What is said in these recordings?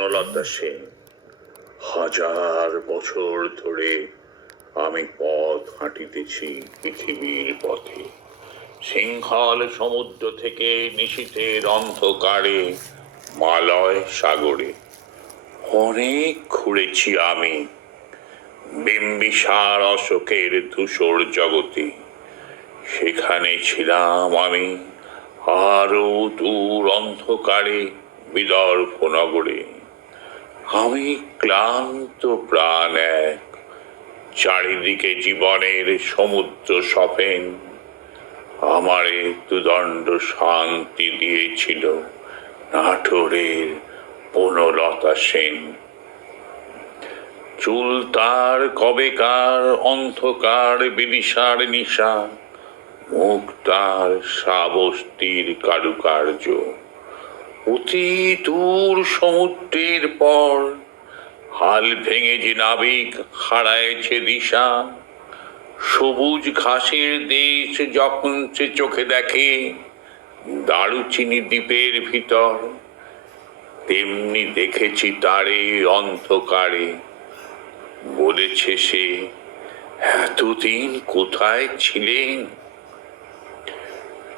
বনলতা সেন। হাজার বছর ধরে আমি পথ হাঁটিতেছি পৃথিবীর পথে। সিংহল সমুদ্র থেকে নিশীথের অন্ধকারে মালয় সাগরে। অনেক ঘুরেছি আমি বিম্বিসার অশোকের ধূসর জগতে। সেখানে ছিলাম আমি আরো দূর অন্ধকারে বিদর্ভ নগরে। আমি ক্লান্ত প্রাণ এক, চারিদিকে জীবনের সমুদ্র সফেন। আমারে দুদণ্ড শান্তি দিয়েছিল নাটোরের বনলতা সেন। চুল তার কবেকার অন্ধকার বিদিশার নিশা, মুখ তার শ্রাবস্তির কারুকার্য। অতি দূর সমুদ্রের পর হাল ভেঙে যে নাবিক হারায়েছে দিশা, সবুজ ঘাসের দেশ যখন সে চোখে দেখে দারুচিনি দ্বীপের ভিতর, তেমনি দেখেছি তারে অন্ধকারে। বলেছে সে, এতদিন কোথায় ছিলেন?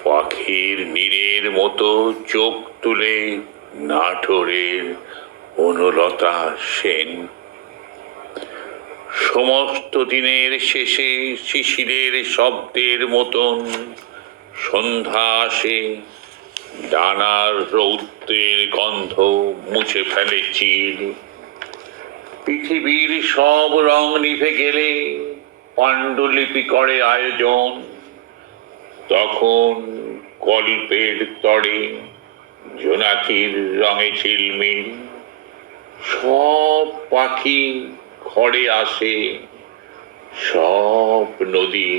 পাখির নীড়ের মতো চোখ তুলে নাটোরের বনলতা সেন। সমস্ত দিনের শেষে শিশিরের শব্দের মতন সন্ধ্যা আসে। ডানার রৌদ্রের গন্ধ মুছে ফেলে চিল। পৃথিবীর সব রং নিভে গেলে পাণ্ডুলিপি করে আয়োজন। তখন কল্পের তরে জোনাকির রঙে ঝিলমিল। সব পাখি ঘরে আসে, সব নদী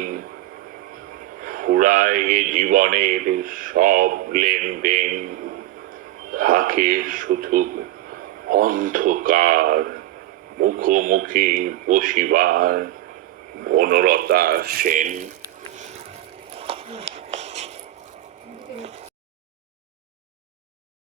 ফুরায় জীবনের সব লেনদেন। থাকে শুধু অন্ধকার মুখোমুখি বসিবার বনলতা সেন।